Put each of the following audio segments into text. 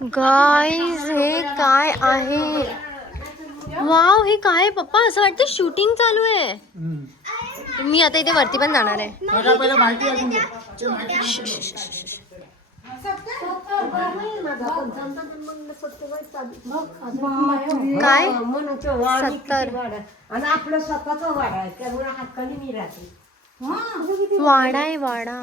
Guys हे काय आहे? वाव, हे काय आहे पप्पा? असं वाटतं शूटिंग चालू आहे. मी आता इथे वरती पण जाणार आहे. काय 70 आणि आपलं स्वतःचा वाडा आहे त्यामुळे हक्काने मी राहते. वाडा आहे वाडा.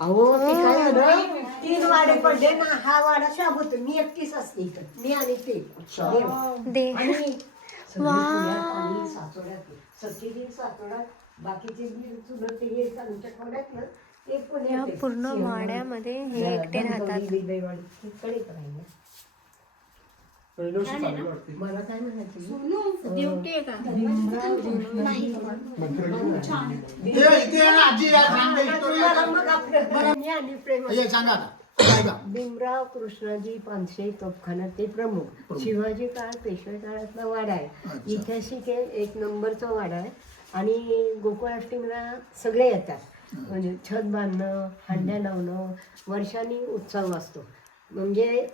अहो ते काय झालं 3 वाडे पडले ना. हा वाडा शाबूत मी एकटीच असते इथं. मी आणि ते दे. आणि सासवड्यात सत्तेबीर सासवड्यात बाकीचे चुलत हे आमच्या खोड्यात ना ते या पूर्ण वाड्यामध्ये हे एकटे राहतात. मला काय म्हणायचं भीमराव कृष्णाजी पानशे तोफखाना ते प्रमुख. शिवाजी काळ पेशवे काळातला वाडा आहे. ऐतिहासिक आहे. 1 नंबरचा वाडा आहे. आणि गोकुळाष्टमीला सगळे येतात. म्हणजे छत बांधणं, हंड्या लावणं, वर्षांनी उत्सव असतो. म्हणजे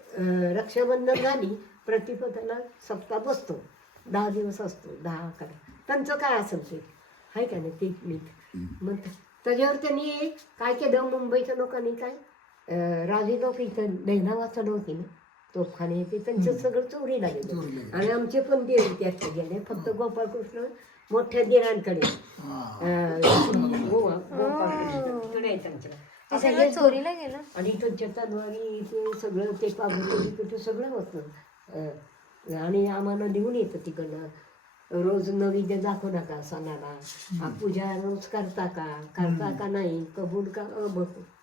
रक्षाबंधन झाली प्रतिपदाला सप्ताह बसतो. 10 दिवस असतो. 10-11 त्यांचं काय असेल ते आहे का नाही पीक मीठ. मग त्याच्यावर त्यांनी काय केलं मुंबईच्या लोकांनी काय राजे लोक इथं लेहना चढवते ना तोफखाने ते त्यांचं सगळं चोरीला गेलं. आणि आमचे पण देव त्याचे गेले. फक्त गोपाळकृष्ण मोठ्या देरांकडे सगळं चोरीला गेलं. आणि त्यांच्या तलवारी ते सगळं ते कागद सगळं होतं. आणि आम्हाला लिहून येतं तिकडनं रोज नैवेद्य दाखवू नका सणाला. पूजा रोज करता का नाही, कबूल का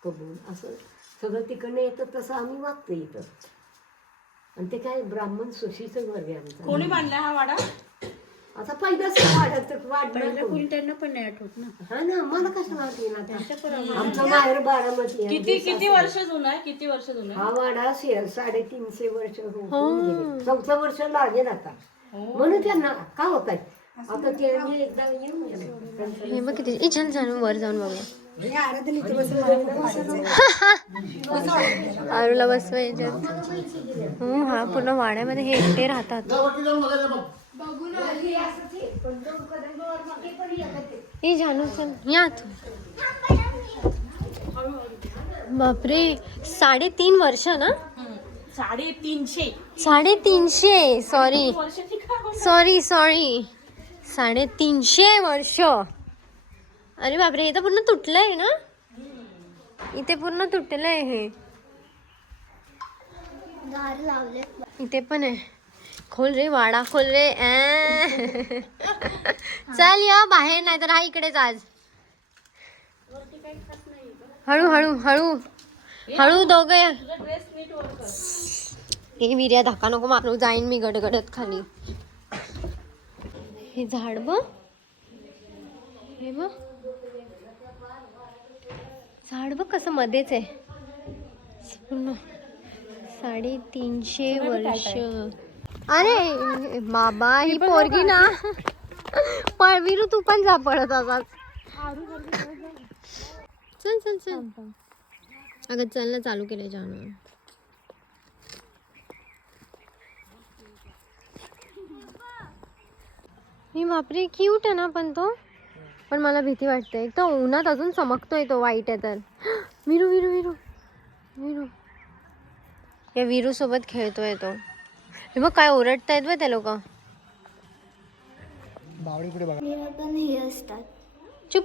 कबूल, असं सगळं तिकडनं येतं. तसं आम्ही वागतो इथं. आणि ते काय ब्राह्मण सुशीचं वर्ग आहे आमचा. कोणी बांधला हा वाडा? आता पहिलाच वाढत त्यांना पण नाही आठवत ना. हा ना. मला कसं वाटेल आता. आमचं माहेर बारामती आहे. किती वर्ष जुना आहे? किती वर्ष जुना हा वाडा 350 वर्ष होऊन गेले. 4th वर्ष लागेल आता. म्हणून त्यांना का होत आहे आता ते एकदा येऊन गेले. हे मग किती छान छान. वर जाऊन बघूया. आरूला बसवायच्यात. हा पूर्ण वाड्यामध्ये हे एकटे राहतात. हे जानू चल या तू. बापरे 3.5 वर्ष ना. 350. 350. सॉरी 350 वर्ष. अरे बापरे हे तर पूर्ण तुटलंय ना. इथे पूर्ण तुटलंय हे. इथे पण आहे. खोल रे वाडा खोल रे. चल या बाहेर नाही तर हा इकडेच आज. हळू हळू हळू हळू दोघे. हे विर्या धक्का नको मारू. जाईन मी गडगडत खाली. हे झाड बघ. हे बघ झाड बघ कसं मध्येच आहे. पूर्ण 350 वर्ष. अरे बाबा ही पोरगी ना. विरू तू पण जा पडत असाच. चल चल चल. अगं चल ना. चालू केलंय जानू. ही बापरे क्यूट आहे ना पण तो. पण मला भीती वाटते. एक तर उन्हात अजून चमकतोय तो. वाईट आहे तर. विरू विरू विरू विरू. या विरू सोबत खेळतोय तो. हे बघ काय ओरडतायत बघ ते लोक. चुप.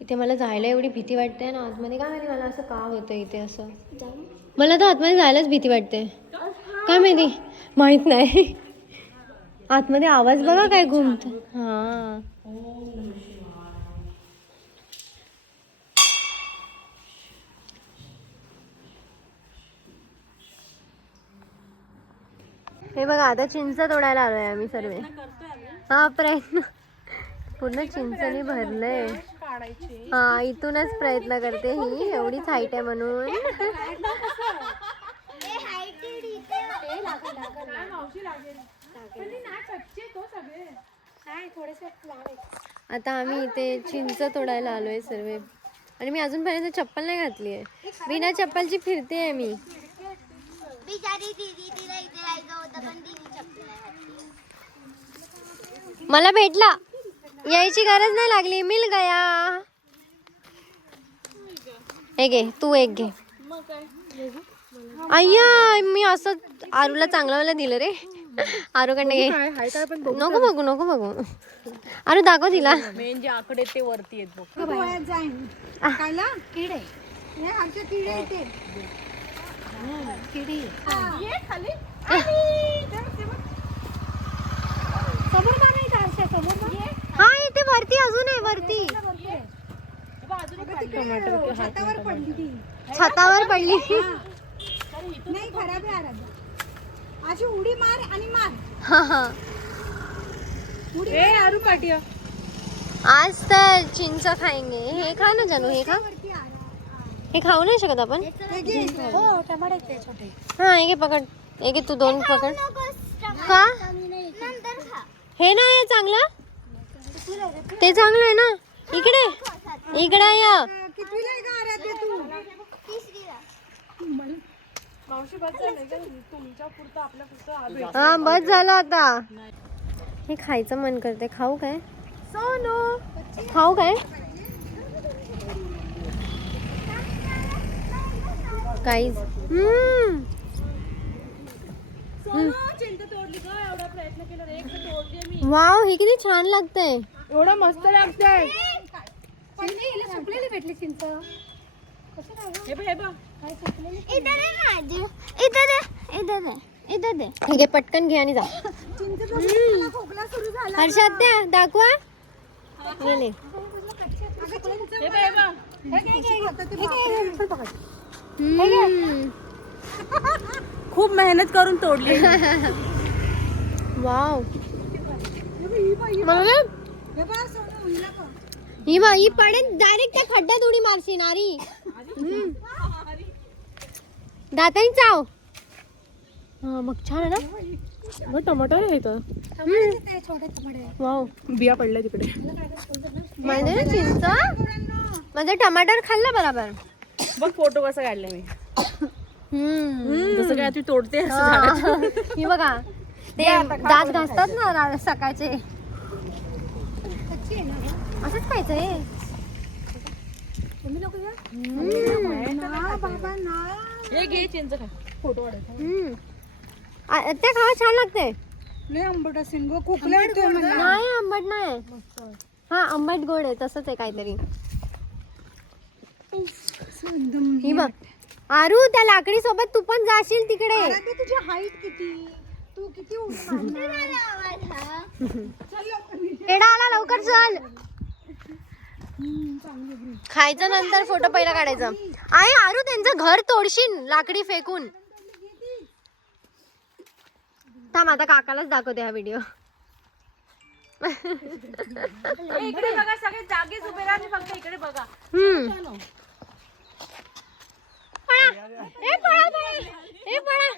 इथे मला जायला एवढी भीती वाटते ना आतमध्ये. काय माहिती मला असं का होतं इथे असं. मला तर आतमध्ये जायलाच भीती वाटते. काय माहिती माहित नाही. आतमध्ये आवाज बघा काय घुमत. हा हे बघा आता चिंच तोडायला आलोय आम्ही सर्व. हा प्रयत्न पूर्ण चिंचने भरलंय. हा इथूनच प्रयत्न करते ही. एवढीच हाईट आहे म्हणून. आता आम्ही इथे चिंच तोडायला आलोय सर्व. आणि मी अजूनपर्यंत चप्पल नाही घातली आहे. बिना चप्पलची फिरते आहे मी. बिचारी दीदी तिला इथे जायचं होतं पण दीदी चप्पल नाही घातली. मला भेटला, यायची गरज नाही लागली. मिल गया. हे घे, तू एक घे. अय्या, मी असं आरूला चांगलं मला दिलं रे. आरूकडनं घे. नको बघू, नको बघू. आरू दाखव तिला. मेन जे आकडे ते वरती आहेत बघ. हा इथे वरती अजून आहे, वरती छतावर पडली. नाही खराब आहे आराध्या. अशी उडी मार आणि मार. हा हा. आरू पाटिया आज तर चिंच खाएंगे. हे खा ना जानू, हे खा. हे खाऊ नाही शकत आपण. हो टमाटे छोटे. हा हे घे, पकड. हे घे, तू 2 पकड. का नंतर खा. हे नाही आहे चांगलं, ते चांगलं आहे ना. इकडे इकडे या. कितवीला आहे का आराध्या तू? तिसरीला. हा बस झालं आता. हे खायचं मन करते. खाऊ काय सोनू? खाऊ काय? काहीच. वाव, हे किती छान लागतंय. एवढं मस्त लागतंय. सुकलेली भेटली चिंच. हे बघ, हे बघ. इधर आहे माझी. इधर आहे, इधर आहे, इधर आहे. ठीक आहे, पटकन घे आणि जा. खोकला सुरू झाला. हर्षात द्या, दाखवा. नाही. हे बघ, हे बघ. खूप मेहनत करून तोडली. वाव. ही पडेल डायरेक्ट त्या खड्ड्यात उडी मारशी नारी. दातानी चाव. हा मग छान आहे ना. टमाटर आहे इथं. वाव. बिया पडल्या तिकडे. माझे ना चिंच, माझं टमाटर खाल्लं बरोबर. बघ फोटो कसा काढला मी. जसं काय तू तोडते असं हा. झाडाचं. ही बघा, ते दात घासतात ना सकाळचे. असंच खायचं हे. हे घे चिंच खा. फोटो काढायचा. ते खावा, छान लागते. लय आंबट असेल गं. खोकला येतोय मला. नाही आंबट नाही. हा आंबट गोड आहे, तसंच आहे काहीतरी. ही बघ आरू, त्या लाकडी सोबत तू पण जाशील तिकडे. आराध्या, तुझी हाईट किती? तू किती उडी मारणार? पेढा आला, लवकर चल. खायचं नंतर, फोटो पहिला काढायचं. आई आरू, त्यांचं घर तोडशील लाकडी फेकून. थांब, आता काकालाच दाखवते हा व्हिडिओ. इकडे बघा, सगळे जागेच उभे राहा आणि फक्त इकडे बघा. पळा. ए पळा, पळा. ए पळा.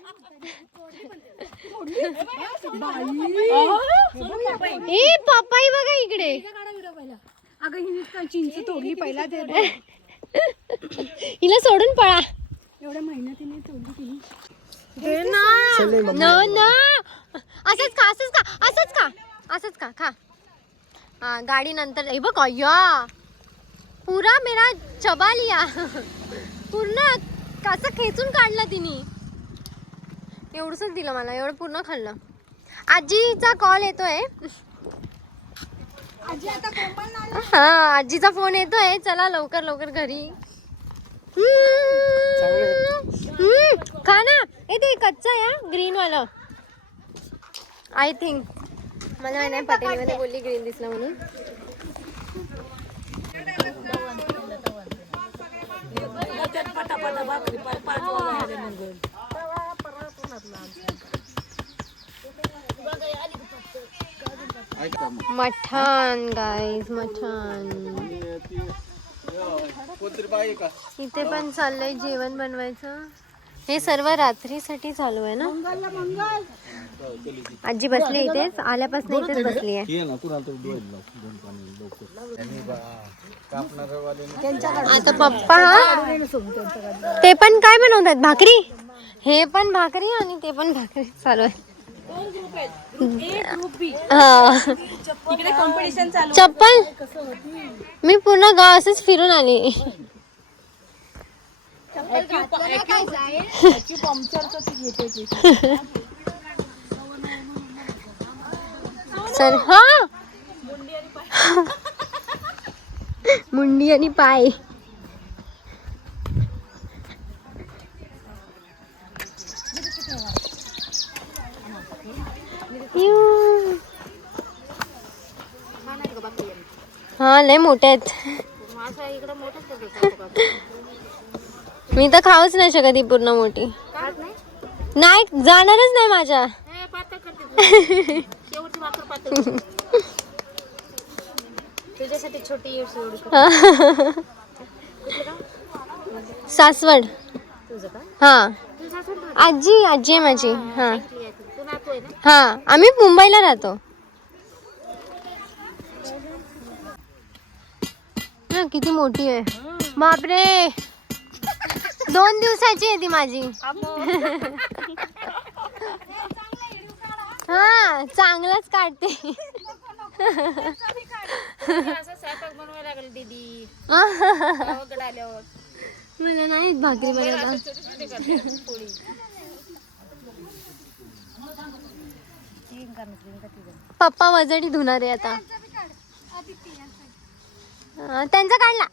ए पप्पाई बघा इकडे. अगं हिने चिंच तोडली पहिला. हिला सोडून पळा. एवढ्या मेहनतीने तोडली तिने. ना असंच खा, असंच खा, असंच खा, असंच खा. खा. हा गाडी नंतर. हे बघ अय्या, पुरा मेरा चबा लिया. पूर्ण कसं खेचून काढलं तिने. एवढंच दिलं मला, एवढं पूर्ण खाल्लं. आजीचा कॉल येतोय. आजी आता कोमल नाही. हा आजीचा फोन येतोय. चला लवकर लवकर घरी. खा ना. ते कच्चा आहे ग्रीन वाला. आय थिंक मला नाही पटेल, मध्ये बोलली ग्रीन दिसला म्हणून. मटण गाईज, मटण. इथे पण चाललंय जेवण बनवायचं. हे सर्व रात्रीसाठी चालू आहे ना. आजी बसली इथेच, आल्यापासून इथेच बसली आहे. आता पप्पा ते पण काय बनवतात भाकरी, हे पण भाकरी आणि ते पण भाकरी चालू आहे. हा कॉम्पिटिशन चालू. चप्पल मी पूर्ण गाव असंच फिरून आली. सर हा मुंडी आणि पाय. हा लय मोठे आहेत. मी तर खाऊच नाही शकत ही पूर्ण मोठी. नाही जाणारच नाही माझ्या. तुझ्यासाठी छोटी सासवड. तुझं का? हा आजी आहे माझी. हा हा आम्ही मुंबईला राहतो. हा, किती मोठी आहे बापरे. 2 दिवसाची आहे ती माझी. हा चांगलंच काढते. स्वयंपाक बनवायला लागेल दीदी गावाकडे आल्यावर. मला नाही भाकरी बनवता. पप्पा वजडी धुणार आहे आता. त्यांचा काढला.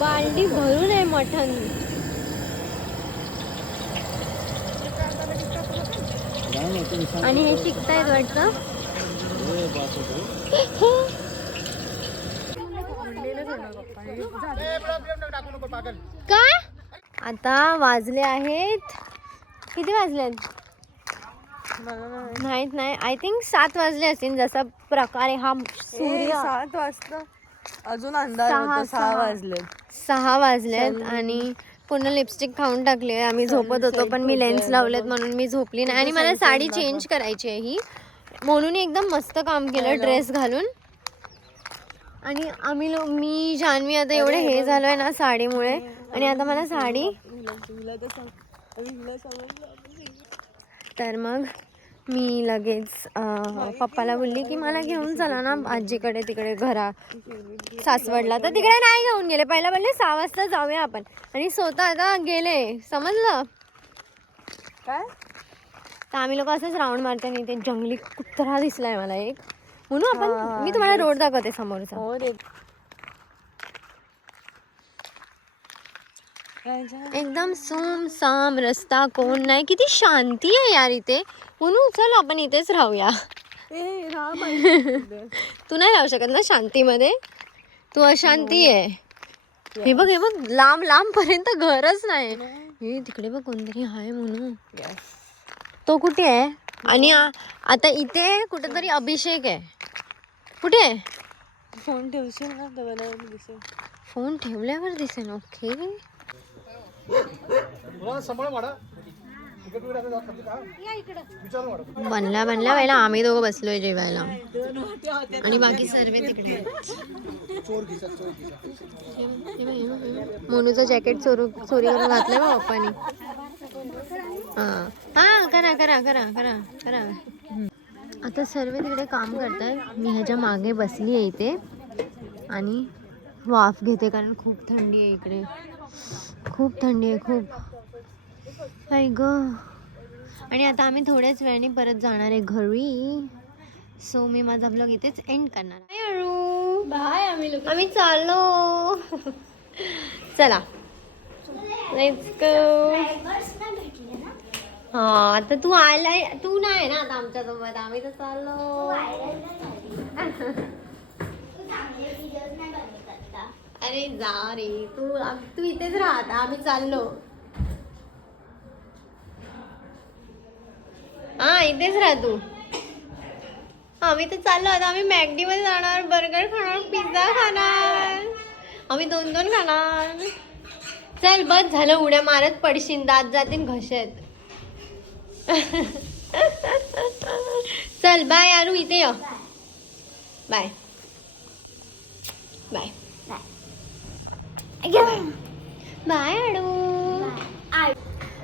बालडी भरून आहे मटण. आणि हे शिकतायत वाटतं. काय आता वाजले आहेत, किती वाजलेत माहित नाही. आय थिंक 7 वाजले असतील. जसा प्रकारे हा सूर्य 7 वाजता अजून अंदाज होता. 6 वाजले. 6 वाजलेत आणि पूर्ण लिपस्टिक खाऊन टाकली आहे. आम्ही झोपत होतो पण मी लेन्स लावलेत म्हणून मी झोपली नाही. आणि मला साडी चेंज करायची आहे ही, म्हणून एकदम मस्त काम केलं ड्रेस घालून. आणि मी जान्हवी आता एवढे हे झालोय ना साडीमुळे. आणि आता मला साडी तर मग मी लगेच पप्पाला बोलली की मला घेऊन चला ना आजीकडे तिकडे सासवडला. तर तिकडे नाही घेऊन गेले. पहिला बोलले 6 वाजता जाऊया आपण आणि स्वतः आता गेले. समजलं काय? तर आम्ही लोक असंच राऊंड मारते आणि ते जंगली कुत्रा दिसलाय मला एक, म्हणून आपण मी तुम्हाला रोड दाखवते समोरचा. एकदम सुमसाम रस्ता, कोण नाही. किती शांती आहे यार इथे. म्हणून चल आपण इथेच राहूया. तू नाही राहू शकत ना शांतीमध्ये, तू अशांती आहे. हे बघ लांब लांब पर्यंत घरच नाही. हे तिकडे बघ कोणतरी आहे म्हणून. तो कुठे आहे? आणि आता इथे कुठेतरी अभिषेक आहे. कुठे आहे? फोन ठेवशील ना दिसेल. फोन ठेवल्यावर दिसेल. ओके बनला वेळेला आम्ही दोघं बसलोय जेवायला आणि बाकी सर्व तिकडे. मोनूचं जॅकेट चोरी करून घातलंय बा पप्पानी. हा करा करा करा करा करा. आता सर्व तिकडे काम करताय. मी ह्याच्या मागे बसली आहे इथे आणि वाफ घेते कारण खूप थंडी आहे इकडे. खूप थंडी आहे खूप. आई ग. आणि आता आम्ही थोड्याच वेळाने परत जाणार आहे घरी. सो मी माझा ब्लॉग इथेच एंड करणार. बाय. आम्ही चाललो. चला लेट्स गो. हा आता तू आलाय, तू नाही ना आता आमच्या सोबत. आम्ही तर चाललो. अरे जा रे तू इथेच राहत. आम्ही चाललो. हा इथेच राह तू. आम्ही तर चाललो आता. आम्ही मॅकडी मध्ये जाणार, बर्गर खाणार, पिझ्झा खाणार. आम्ही 2-2 खाणार. चल बस झालं. उड्या मारत पडशील, दात जातील घशात. चल बाय आरू, इथे ये. बाय बाय बाय आडू.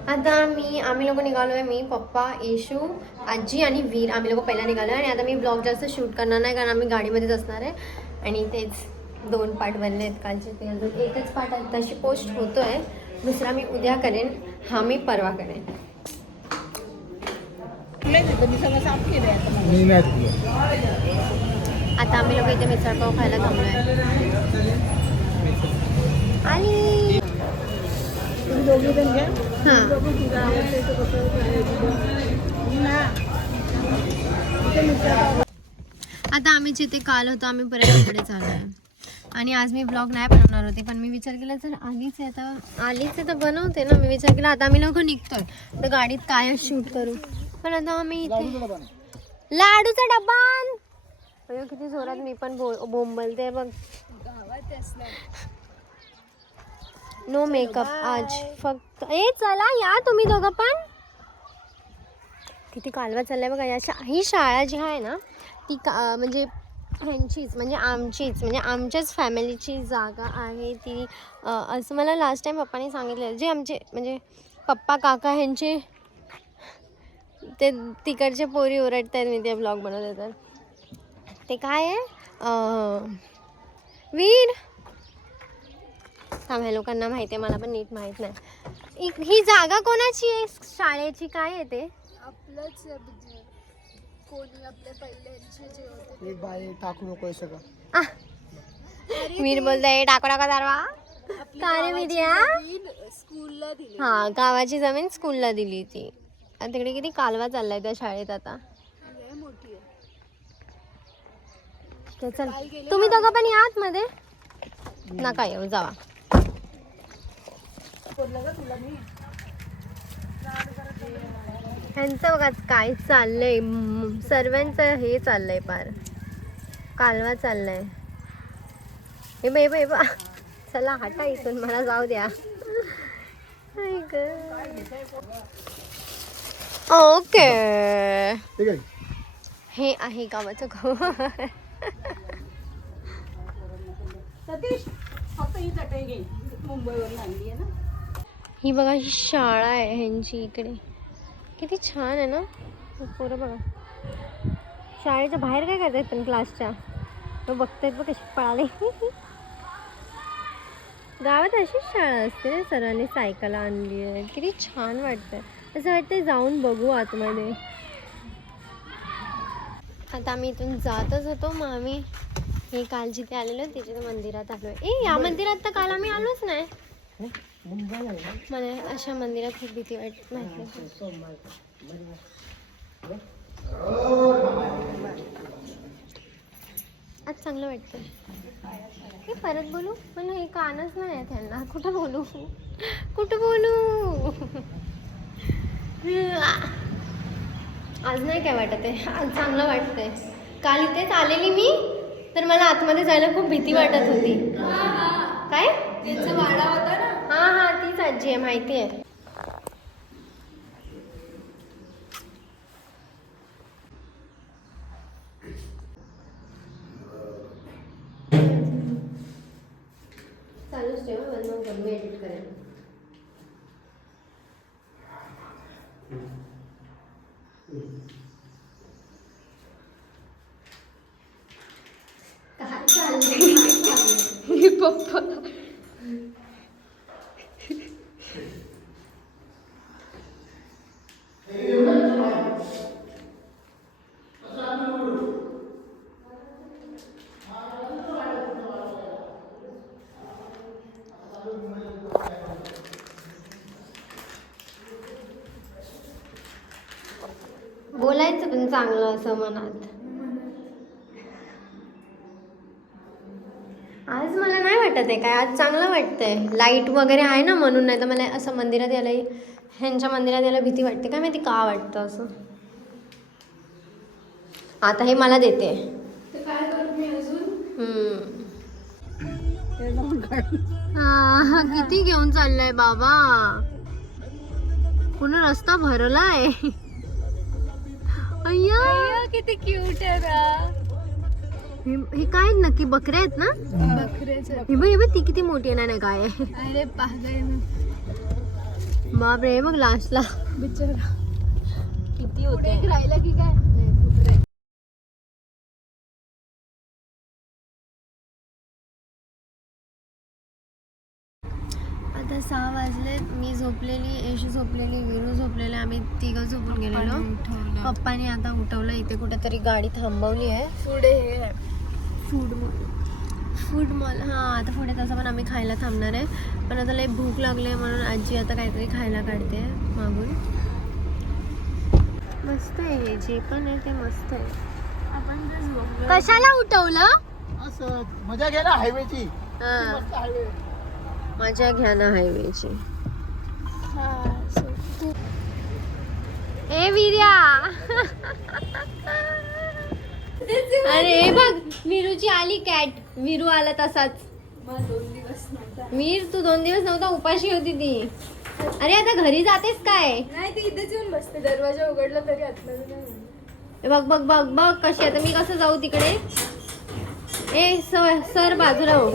आता आम्ही लोक निघालो आहे. मी, पप्पा, येशू, आजी आणि वीर. आम्ही लोक पहिला निघालो आहे. आणि आता मी ब्लॉग जास्त शूट करणार नाही, कारण आम्ही गाडीमध्येच असणार आहे. आणि तेच 2 पार्ट बनले आहेत कालचे. ते अजून एकच पार्ट आताशी पोस्ट होतो आहे. दुसरा मी उद्या करेन. हा मी परवा करेन. आता आम्ही लोक इथे मिसळपाव खायला थांबलोय. आणि हां, आता आम्ही जिथे काल होतो आम्ही परत तिकडे चालू आहे. आणि आज मी ब्लॉग नाही बनवणार होते, पण मी विचार केला जर आलीच आहे तर बनवते ना. मी विचार केला आता आम्ही लोक निघतोय तर गाडीत काय शूट करू. पण आता आम्ही इथे लाडूचा डब्बा. अयो किती जोरात मी पण बोंबलते बघ. नो मेकअप आज, फक्त चला या तुम्ही दोघं पण. किती कालवा चाललाय बघा. ही शाळा जी आहे ना ती म्हणजे ह्यांचीच, म्हणजे आमचीच, म्हणजे आमच्याच फॅमिलीची जागा आहे ती. असं मला लास्ट टाइम पप्पाने सांगितलं. जे आमचे म्हणजे पप्पा काका ह्यांचे ते तिकडचे पोरी ओरडत आहेत मी ते ब्लॉग बनवते तर. ते काय आहे वीर ह्या लोकांना माहिती आहे, मला पण नीट माहीत नाही. ही जागा कोणाची आहे शाळेची, काय आहे ते? आपलंच कोणी आपले पहिल्यांचे जे होते एक बाई टाकू नको सगळं. वीर बोलतोय टाकू नका दरवा. काय रे मीडिया? स्कूलला दिली. हा, गावाची जमीन स्कूलला दिली ती. आणि तिकडे किती कालवा चाललाय त्या शाळेत आता. मोठी आहे. चल तुम्ही दोघं पण या आतमध्ये. नका येऊ, जावा. ह्यांचं बघा काय चाललंय. सर्वांचं हे चाललंय पार कालवा चाललाय. हे बा चला हटा इथून, मला जाऊ द्या. ओके, हे आहे गावाचं घर. सतीश फक्त ही चटई घे, मुंबईवरून आणली आहे ना. ही बघा ही शाळा आहे ह्यांची इकडे. किती छान आहे ना. पोरं बघा शाळेच्या बाहेर काय करतायत पण क्लासच्या. तो बघतायत बघ कशी पळाले. गावात अशीच शाळा असते ना. सरांनी सायकल आणली आहे. किती छान वाटतंय. असं वाटतंय जाऊन बघू आतमध्ये. आता आम्ही इथून जातच होतो. मग आम्ही हे काल जिथे आलेलो तिथे मंदिरात आलो आहे. या मंदिरात तर काल आम्ही आलोच नाही. मला अशा मंदिरात खूप भीती वाटत नाही. आज चांगलं वाटतं. हे परत बोलू, पण हे कानच नाही आहे त्यांना. कुठं बोलू. आज नाही काय वाटत आहे. आज चांगलं वाटतंय. काल इथेच आलेली मी तर मला आतमध्ये जायला खूप भीती वाटत होती. काय त्यांचा वाडा होता ना. हा तीच आजी आहे, माहिती आहे. चालूच ठेवा, मग मी एडिट करेन. काय चाललंय पप्पा. बोलायचं पण चांगलं असं मनात. आज मला नाही वाटत आहे काय. आज चांगलं वाटतंय. लाईट वगैरे आहे ना म्हणून. नाही तर मला असं मंदिरात यायला, ह्यांच्या मंदिरात यायला भीती वाटते. काय माहिती का वाटतं असं. आता हे मला देते. किती घेऊन चाललंय बाबा. पूर्ण रस्ता भरलाय. किती क्यूट आहे ना. हे काय आहेत नक्की? बकऱ्या आहेत ना? हे बघ ती किती मोठी आहे ना गाय आहे. अरे पागल बापरे हे बघ लास्टला बिचारा किती होते. राहिला की काय. आता 6 वाजले. मी झोपलेली, येशू झोपलेली, विरू झोपलेले, आम्ही तिघं झोपून गेलेलो. पप्पाने आता उठवलं. इथे कुठेतरी गाडी थांबवली आहे. पुढे हे फूड मॉल. हां आता पुढे तसं पण आम्ही खायला थांबणार आहे. पण आता लई भूक लागली आहे म्हणून आजी आता काहीतरी खायला काढते मागून. मस्त आहे हे जे पण आहे ते मस्त आहे. कशाला उठवलं? असं मजा घ्या ना हायवेची. हां मस्त हायवे. मजा घ्या ना हायवेची. ए वीर्या अरे हे बघ वीरूची आली कॅट. वीरू आला तसाच. 2 दिवस नव्हता. वीर तू 2 दिवस नव्हता, उपाशी होती ती. अरे आता घरी जातेस काय? नाही ती इथेच येऊन बसते. दरवाजा उघडला तरी आतमध्ये नाही म्हणते. हे बघ बघ बघ बघ कशी. आता मी कसं जाऊ तिकडे? ए सर बाजूला हो.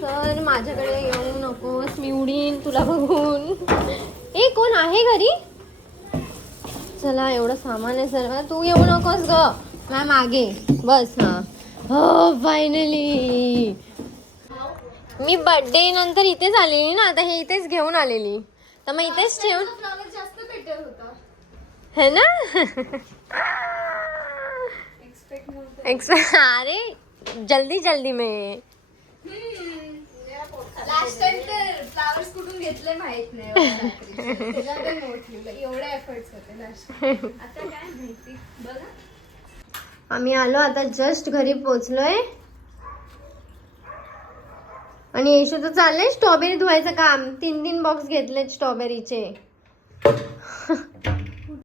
सर माझ्याकडे येऊ नकोस, मी उडीन तुला बघून. ए कोण आहे घरी? चला एवढं सामान आहे सर्व. तू येऊ नकोस ग. काय मागे बस. हा हो फायनली. मी बर्थडे नंतर इथेच आलेली ना. आता हे इथेच घेऊन आलेली तर मग इथेच ठेवून फ्लॉवर जास्त बेटर होता. है ना. एक्सपेक्ट नव्हतं. अरे जल्दी जल्दी में. लास्ट टाइम तर फ्लावर्स कुठून घेतले माहित नाही. त्याच्यामध्ये नोट लिहिलं. एवढे एफर्ट्स होते लास्ट. आता काय माहिती बघा. आम्ही आलो आता जस्ट घरी पोहोचलोय. आणि येशू तर चाललंय स्ट्रॉबेरी धुवायचं काम. 3 बॉक्स घेतले स्ट्रॉबेरीचे.